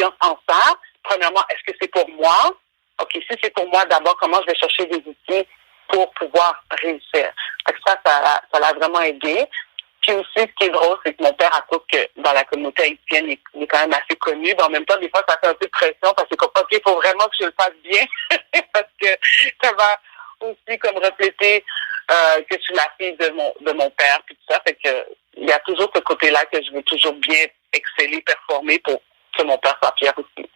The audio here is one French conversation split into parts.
confiance en ça. Premièrement, est-ce que c'est pour moi? OK, si c'est pour moi, d'abord, comment je vais chercher des outils pour pouvoir réussir? Fait que ça l'a vraiment aidé. Puis aussi, ce qui est drôle, c'est que mon père, à cause que dans la communauté haïtienne, il est quand même assez connu. Mais en même temps, des fois, ça fait un peu de pression parce que, OK, il faut vraiment que je le fasse bien parce que ça va aussi comme refléter que je suis la fille de mon père puis tout ça. Fait que il y a toujours ce côté-là que je veux toujours bien exceller, performer pour que mon père soit fier aussi.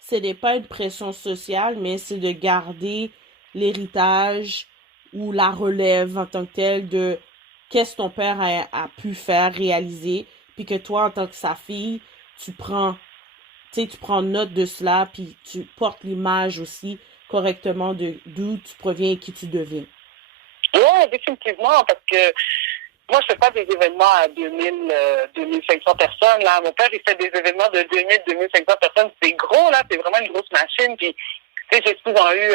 Ce n'est pas une pression sociale, mais c'est de garder l'héritage ou la relève en tant que telle de qu'est-ce que ton père a pu faire, réaliser, puis que toi, en tant que sa fille, tu prends note de cela, puis tu portes l'image aussi correctement de d'où tu proviens et qui tu deviens. Oui, définitivement, parce que moi, je fais pas des événements à 2500 personnes. Là. Mon père, il fait des événements de 2500 personnes. C'est gros, là. C'est vraiment une grosse machine. Puis, tu sais, j'ai souvent eu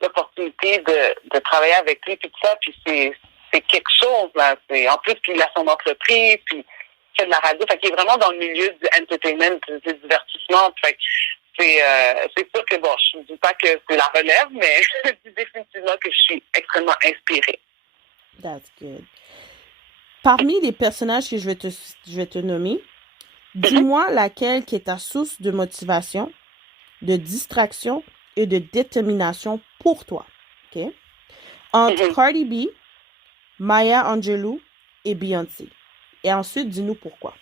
l'opportunité de travailler avec lui, puis tout ça. Puis, c'est quelque chose, là. En plus, puis il a son entreprise, puis il fait de la radio. Fait qu'il est vraiment dans le milieu du entertainment, du divertissement. Fait que c'est sûr que, bon, je ne dis pas que c'est la relève, mais je dis définitivement que je suis extrêmement inspirée. That's good. Parmi les personnages que je vais te nommer, dis-moi laquelle qui est ta source de motivation, de distraction et de détermination pour toi. OK? Entre Cardi B, Maya Angelou et Beyoncé. Et ensuite, dis-nous pourquoi.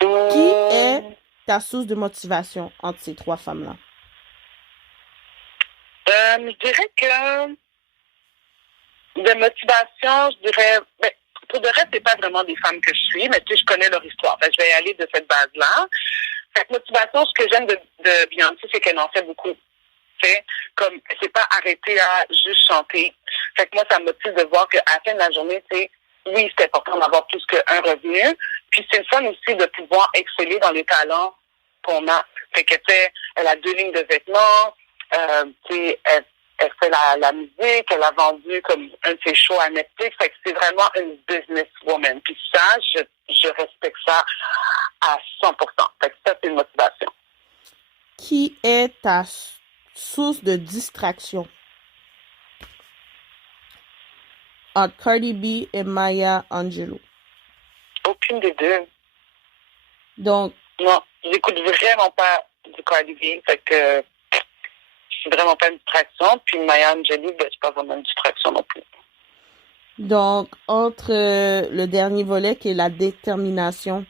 Qui est ta source de motivation entre ces trois femmes-là? Je dirais que de motivation, je dirais... Mais pour de reste, c'est pas vraiment des femmes que je suis, mais tu sais, je connais leur histoire. Fait que je vais y aller de cette base-là. Fait que motivation, ce que j'aime de Beyoncé, c'est qu'elle en fait beaucoup. Fait, comme, c'est pas arrêté à juste chanter. Fait que moi, ça me motive de voir qu'à la fin de la journée, tu sais, oui, c'est important d'avoir plus qu'un revenu. Puis c'est le fun aussi de pouvoir exceller dans les talents qu'on a. Fait que, tu sais, elle a 2 lignes de vêtements, tu sais, elle fait la musique, elle a vendu comme un de ses shows à Netflix. Fait que c'est vraiment une businesswoman. Puis ça, je respecte ça à 100%. Fait que ça, c'est une motivation. Qui est ta source de distraction entre Cardi B et Maya Angelou? Aucune des deux. Donc, non, j'écoute vraiment pas du Cardi B. Fait que c'est vraiment pas une distraction. Puis Maya Angelou, ben, c'est pas vraiment une distraction non plus. Donc, entre le dernier volet qui est la détermination.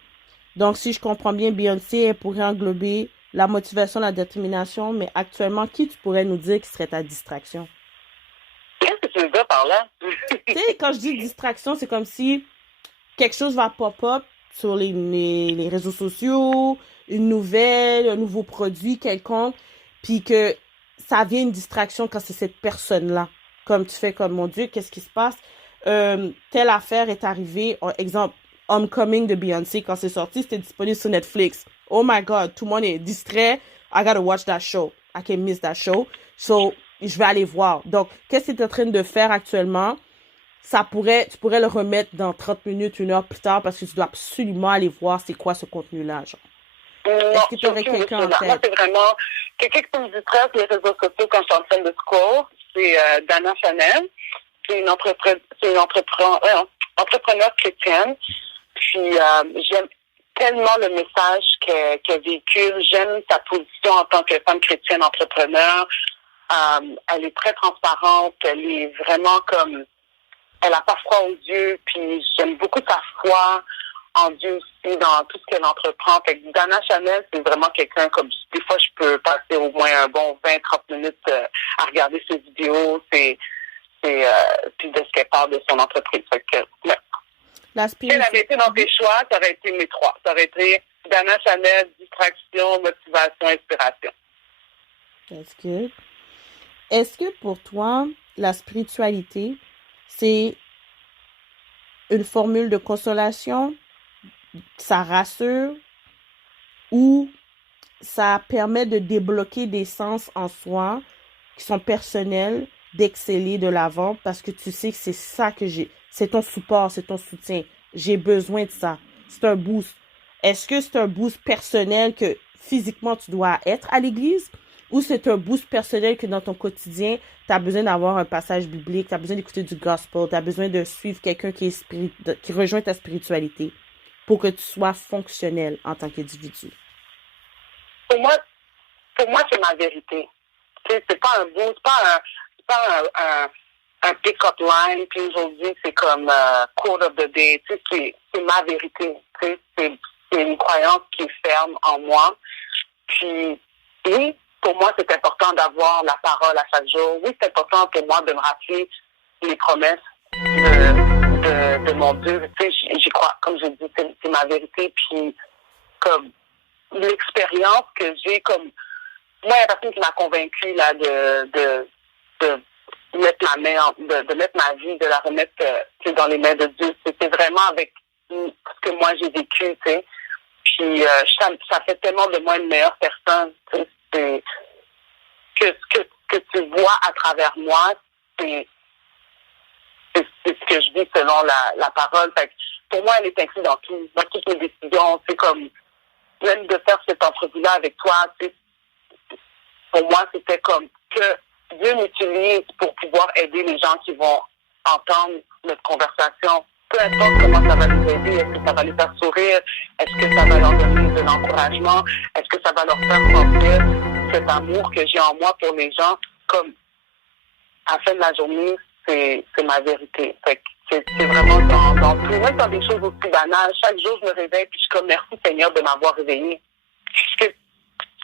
Donc, si je comprends bien, Beyoncé, elle pourrait englober la motivation, la détermination, mais actuellement, qui tu pourrais nous dire qui serait ta distraction? Qu'est-ce que tu veux dire par là? Tu sais, quand je dis distraction, c'est comme si quelque chose va pop-up sur les réseaux sociaux, une nouvelle, un nouveau produit quelconque, puis que ça vient une distraction quand c'est cette personne-là. Comme tu fais comme, mon Dieu, qu'est-ce qui se passe? Telle affaire est arrivée. Exemple, Homecoming de Beyoncé, quand c'est sorti, c'était disponible sur Netflix. Oh my God, tout le monde est distrait. I gotta watch that show. I can miss that show. So, je vais aller voir. Donc, qu'est-ce que tu es en train de faire actuellement? Tu pourrais le remettre dans 30 minutes, 1 heure plus tard, parce que tu dois absolument aller voir c'est quoi ce contenu-là, genre. Est-ce que tu aurais quelqu'un en tête? Moi, c'est vraiment quelqu'un qui me distrait sur les réseaux sociaux quand je suis en train de scroll. C'est Dana Chanel. C'est une entrepreneur chrétienne. Puis, j'aime tellement le message qu'elle véhicule. J'aime sa position en tant que femme chrétienne entrepreneur. Elle est très transparente. Elle est vraiment comme... Elle n'a pas froid aux yeux. Puis, j'aime beaucoup sa foi en Dieu aussi dans tout ce qu'elle entreprend. Fait que Dana Chanel, c'est vraiment quelqu'un comme... Des fois, je peux passer au moins un bon 20-30 minutes à regarder ses vidéos. Puis de ce qu'elle parle de son entreprise. Fait que, ouais. Si elle avait été dans tes choix, ça aurait été mes 3. Ça aurait été Dana Chanel, distraction, motivation, inspiration. That's good. Est-ce que pour toi, la spiritualité, c'est une formule de consolation, ça rassure, ou ça permet de débloquer des sens en soi qui sont personnels, d'exceller de l'avant parce que tu sais que c'est ça que j'ai. C'est ton support, c'est ton soutien. J'ai besoin de ça. C'est un boost. Est-ce que c'est un boost personnel que physiquement tu dois être à l'église ou c'est un boost personnel que dans ton quotidien, tu as besoin d'avoir un passage biblique, tu as besoin d'écouter du gospel, tu as besoin de suivre quelqu'un qui rejoint ta spiritualité pour que tu sois fonctionnel en tant qu'individu? Pour moi, c'est ma vérité. C'est pas un boost, c'est pas un pick-up line, puis aujourd'hui, c'est comme quote of the day. C'est ma vérité. C'est une croyance qui est ferme en moi. Puis, oui, pour moi, c'est important d'avoir la parole à chaque jour. Oui, c'est important pour moi de me rappeler les promesses de mon Dieu. J'y crois. Comme je dis, c'est ma vérité. Puis, comme l'expérience que j'ai, comme moi, il y a personne qui m'a convaincue là de mettre de mettre ma vie, de la remettre dans les mains de Dieu. C'était vraiment avec ce que moi j'ai vécu, tu sais. Puis ça fait tellement de moi une meilleure personne. Tu sais, que tu vois à travers moi, c'est ce que je vis selon la parole. Fait que pour moi, elle est inclue dans toutes mes décisions. C'est comme même de faire cette entrevue-là avec toi, tu sais, pour moi, c'était comme que Dieu m'utilise pour pouvoir aider les gens qui vont entendre notre conversation. Peu importe comment ça va les aider, est-ce que ça va les faire sourire, est-ce que ça va leur donner de l'encouragement, est-ce que ça va leur faire sentir cet amour que j'ai en moi pour les gens, comme à la fin de la journée, c'est ma vérité. Fait que c'est vraiment dans tout, même dans des choses aussi banales. Chaque jour, je me réveille puis je suis comme merci Seigneur de m'avoir réveillée. Parce que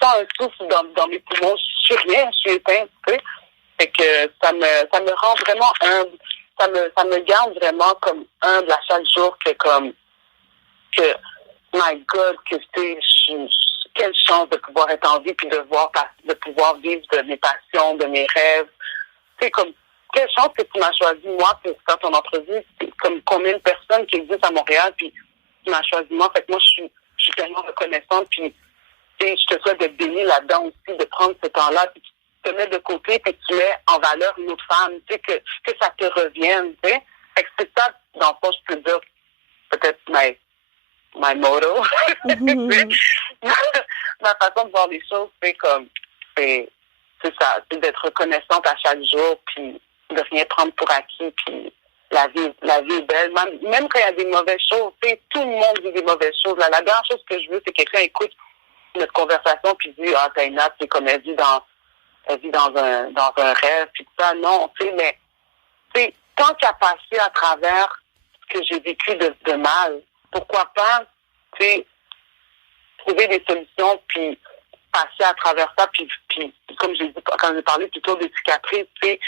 sans un souffle dans mes poumons, je suis rien, je suis éteinte, tu sais. Fait que ça me rend vraiment humble. Ça me garde vraiment comme humble à chaque jour que my God, que quelle chance de pouvoir être en vie puis de pouvoir vivre de mes passions, de mes rêves. C'est comme quelle chance que tu m'as choisi moi pour faire ton entrevue. C'est comme combien de personnes qui existent à Montréal puis tu m'as choisi moi. Fait que moi je suis tellement reconnaissante puis je te souhaite d'être bénie là-dedans aussi, de prendre ce temps-là, puis tu te mets de côté, puis tu mets en valeur une autre femme, tu sais, que ça te revienne, tu sais. Fait que c'est ça, dans le fond, je peux dire, peut-être my motto. Ma façon de voir les choses, c'est ça, c'est d'être reconnaissante à chaque jour, puis de rien prendre pour acquis, puis la vie est belle. Même quand il y a des mauvaises choses, tu sais, tout le monde vit des mauvaises choses. La dernière chose que je veux, c'est que quelqu'un écoute notre conversation puis dit Taina, c'est comme elle vit dans un rêve puis tout ça. Non, tu sais, mais tu sais, tant qu'à passer à travers ce que j'ai vécu de mal, pourquoi pas, tu sais, trouver des solutions puis passer à travers ça puis comme j'ai dit quand j'ai parlé plutôt de cicatrices, tu sais,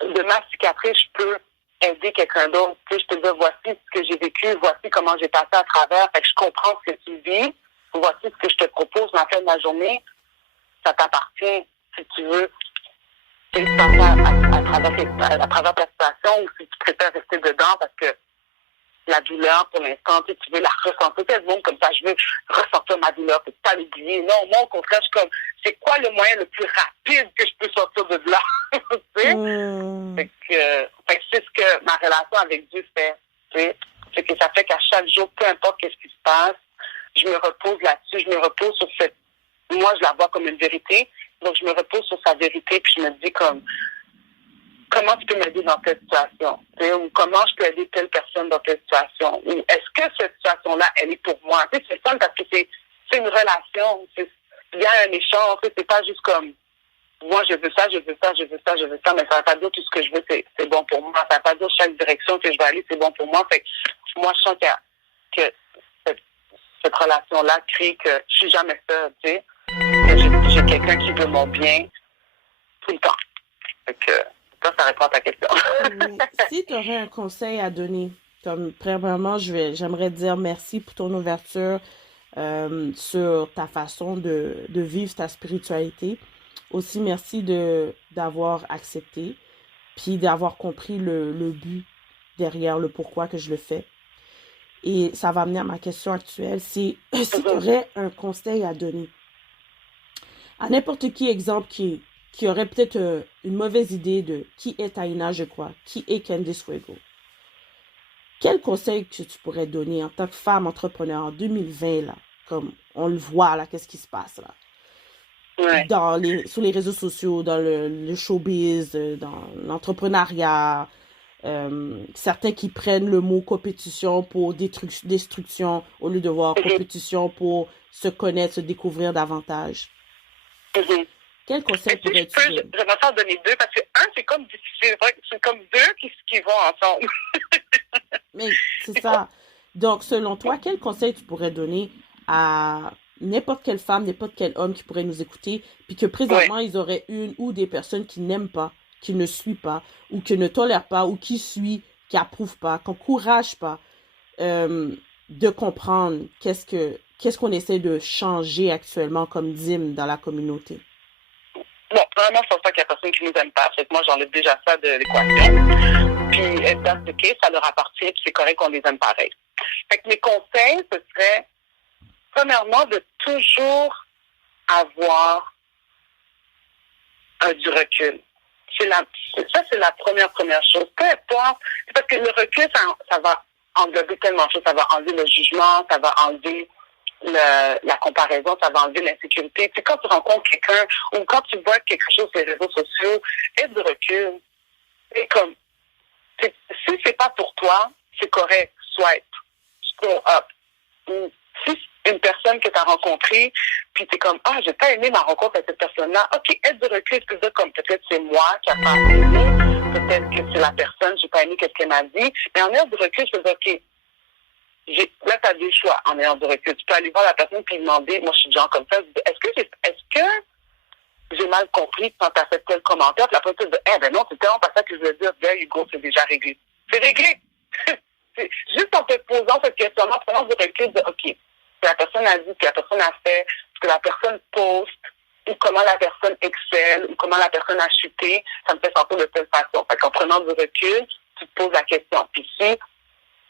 de ma cicatrice, je peux aider quelqu'un d'autre. Tu sais, je te dis voici ce que j'ai vécu, voici comment j'ai passé à travers. Fait que je comprends ce que tu vis. Voici ce que je te propose, mais à la fin de la journée, ça t'appartient, si tu veux, passer à travers ta situation ou si tu préfères rester dedans parce que la douleur, pour l'instant, tu veux la ressentir. C'est bon comme ça, je veux ressentir ma douleur, pour pas l'oublier. Non, moi, au contraire, je suis comme, c'est quoi le moyen le plus rapide que je peux sortir de là? Tu sais? Fait que c'est ce que ma relation avec Dieu fait. Tu sais? C'est que ça fait qu'à chaque jour, peu importe ce qui se passe, je me repose là-dessus, je me repose sur cette... Moi, je la vois comme une vérité, donc je me repose sur sa vérité, puis je me dis comme, comment tu peux m'aider dans telle situation? Ou comment je peux aider telle personne dans telle situation? Ou est-ce que cette situation-là, elle est pour moi? Tu sais, c'est fun parce que c'est une relation, il y a un échange, c'est pas juste comme, moi, je veux ça, je veux ça, je veux ça, je veux ça, mais ça ne veut pas dire tout ce que je veux, c'est bon pour moi. Ça ne veut pas dire chaque direction que je vais aller, c'est bon pour moi. Fait que moi, je sens que cette relation-là crée que je suis jamais seule, tu sais, que j'ai quelqu'un qui veut mon bien tout le temps. Fait que ça répond à ta question. Si tu aurais un conseil à donner, comme premièrement, j'aimerais dire merci pour ton ouverture sur ta façon de vivre ta spiritualité. Aussi, merci d'avoir accepté, puis d'avoir compris le but derrière le pourquoi que je le fais. Et ça va amener à ma question actuelle, c'est si tu aurais un conseil à donner à n'importe qui, exemple, qui aurait peut-être une mauvaise idée de qui est Taina, je crois, qui est Candice Fuego. Quel conseil que tu pourrais donner en tant que femme entrepreneur en 2020, là, comme on le voit, là, qu'est-ce qui se passe, là, Ouais. sur les réseaux sociaux, dans le showbiz, dans l'entrepreneuriat, certains qui prennent le mot compétition pour destruction au lieu de voir Mhm. compétition pour se connaître, se découvrir davantage. Mhm. Quel conseil Mais si je pourrais-tu peux, donner? j'aimerais ça en donner deux parce que un, c'est comme difficile. C'est comme deux qui vont ensemble. Mais c'est C'est quoi? ça. Donc, selon toi, quel conseil tu pourrais donner à n'importe quelle femme, n'importe quel homme qui pourrait nous écouter, puis que Ouais. présentement, ils auraient une ou des personnes qui n'aiment pas, qui ne suivent pas, ou qui ne tolèrent pas, ou qui suivent, qui approuvent pas, qui n'encouragent pas, de comprendre qu'est-ce qu'on essaie de changer actuellement comme dîme dans la communauté. Bon, vraiment, je pense pas qu'il y a personne qui nous aime pas. Fait que moi, j'enlève déjà ça de l'équation. Puis, that's the case, ça leur appartient, puis c'est correct qu'on les aime pareil. Fait que mes conseils, ce serait, premièrement, de toujours avoir du recul. C'est la première chose. Peu importe, c'est parce que le recul, ça va englober tellement de choses. Ça va enlever le jugement, ça va enlever la comparaison, ça va enlever l'insécurité. C'est quand tu rencontres quelqu'un ou quand tu vois quelque chose sur les réseaux sociaux, aie du recul. C'est comme, si c'est pas pour toi, c'est correct. Swipe, scroll up. Ou si une personne que tu as rencontrée, puis tu es comme, ah, j'ai pas aimé ma rencontre avec cette personne-là, ok, aide de recul, tu peux dire comme peut-être c'est moi qui a pas aimé, peut-être que c'est la personne, j'ai pas aimé ce qu'elle m'a dit, mais en ayant du recul, je peux dire, ok, là, tu as deux choix en ayant du recul. Tu peux aller voir la personne puis demander, moi je suis genre comme ça, est-ce que j'ai mal compris quand tu as fait tel commentaire, puis la personne te dit, eh ben non, c'est tellement pas ça que je veux dire, there you go, c'est déjà réglé. C'est réglé! C'est juste en te posant cette question-là, prenant du recul, de OK, ce que la personne a dit, ce que la personne a fait, ce que la personne poste, ou comment la personne excelle, ou comment la personne a chuté, ça me fait sentir de telle façon. Fait qu'en prenant du recul, tu te poses la question. Puis si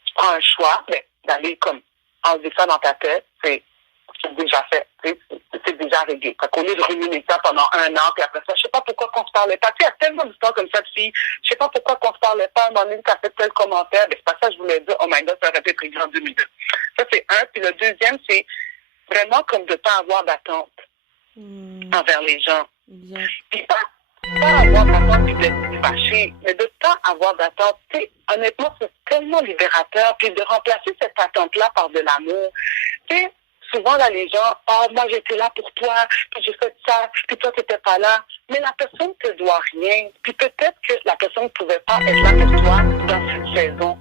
tu prends un choix, ben, d'aller comme enlever ça dans ta tête, c'est déjà fait, c'est déjà réglé. Fait qu'au lieu de ruminer ça pendant un an, puis après ça, je sais pas pourquoi qu'on se parlait pas. Tu sais, il y a tellement d'histoires comme ça de filles. Je sais pas pourquoi qu'on se parlait pas. À un moment donné, t'as fait tel commentaire. Mais c'est pas ça que je voulais dire. Oh my God, ça aurait été réglé en 2 minutes. Ça, c'est un. Puis le deuxième, c'est vraiment comme de pas avoir d'attente envers les gens. Exact. Puis pas avoir d'attente puis d'être fâché, mais de pas avoir d'attente. Tu sais, honnêtement, c'est tellement libérateur. Puis de remplacer cette attente-là par de l'amour. Tu sais, souvent, là, les gens, oh, moi, j'étais là pour toi, puis j'ai fait ça, puis toi, t'étais pas là. Mais la personne ne te doit rien. Puis peut-être que la personne ne pouvait pas être là pour toi dans cette saison.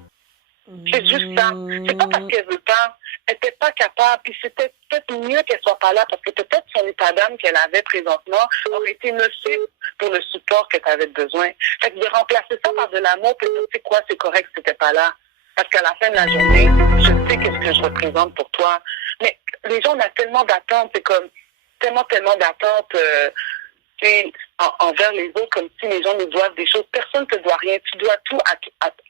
C'est juste ça. C'est pas parce qu'elle veut pas. Elle n'était pas capable. Puis c'était peut-être mieux qu'elle soit pas là parce que peut-être son état d'âme qu'elle avait présentement aurait été nocif pour le support que tu avais besoin. Fait que de remplacer ça par de l'amour, peut-être c'est quoi, c'est correct si t'étais pas là. Parce qu'à la fin de la journée, je sais qu'est-ce que je représente pour toi. Mais les gens, on a tellement d'attentes. C'est comme tellement d'attentes envers les autres, comme si les gens nous doivent des choses. Personne ne te doit rien. Tu dois tout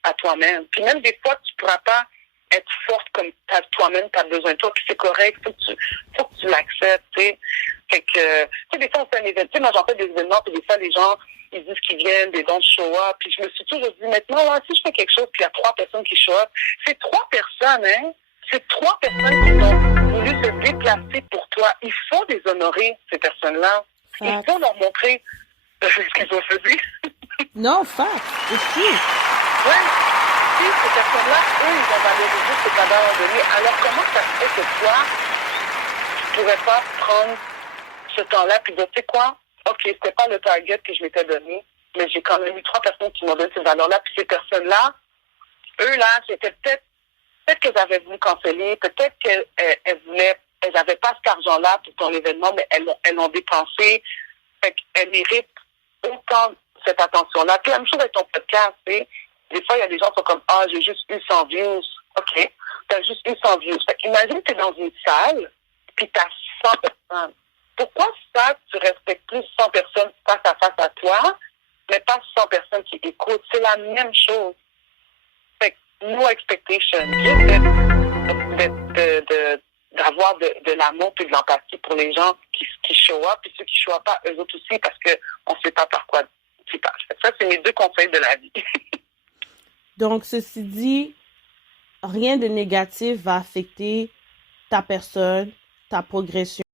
à toi-même. Puis même des fois, tu ne pourras pas être forte comme toi-même, tu as besoin de toi, puis c'est correct, faut que tu l'acceptes, tu sais. Fait que, tu sais, des fois, on fait un événement, tu sais, moi, j'en fais des événements, puis des fois, les gens, ils disent qu'ils viennent, des dons show up, puis je me suis toujours dit, maintenant, là, si je fais quelque chose, puis il y a 3 personnes qui show up, c'est 3 personnes, hein, c'est 3 personnes qui ont voulu se déplacer pour toi. Il faut les honorer, ces personnes-là. Il faut leur montrer ce qu'ils ont fait. Non, fact, c'est true. Ouais. Si ces personnes-là, eux, ils ont valorisé ce qu'à donné. Alors, comment ça se fait que toi, tu ne pourrais pas prendre ce temps-là et dire, tu sais quoi? OK, c'était pas le target que je m'étais donné, mais j'ai quand même eu 3 personnes qui m'ont donné ces valeurs-là. Puis ces personnes-là, eux, là, c'était peut-être qu'elles avaient voulu canceller, peut-être qu'elles voulaient, elles n'avaient pas cet argent-là pour ton événement, mais elles l'ont dépensé. Fait qu'elles méritent autant cette attention-là. Puis la même chose avec ton podcast, tu sais. Des fois, il y a des gens qui sont comme, ah, j'ai juste eu 100 views. OK, t'as juste eu 100 views. Fait qu'imagine que tu es dans une salle, puis tu as 100 personnes. Pourquoi ça, tu respectes plus 100 personnes face à toi, mais pas 100 personnes qui écoutent? C'est la même chose. Fait que, no expectation. Juste d'avoir de l'amour et de l'empathie pour les gens qui show up, et ceux qui show up pas, eux autres aussi, parce qu'on ne sait pas par quoi tu passes. Ça, c'est mes 2 conseils de la vie. Donc, ceci dit, rien de négatif va affecter ta personne, ta progression.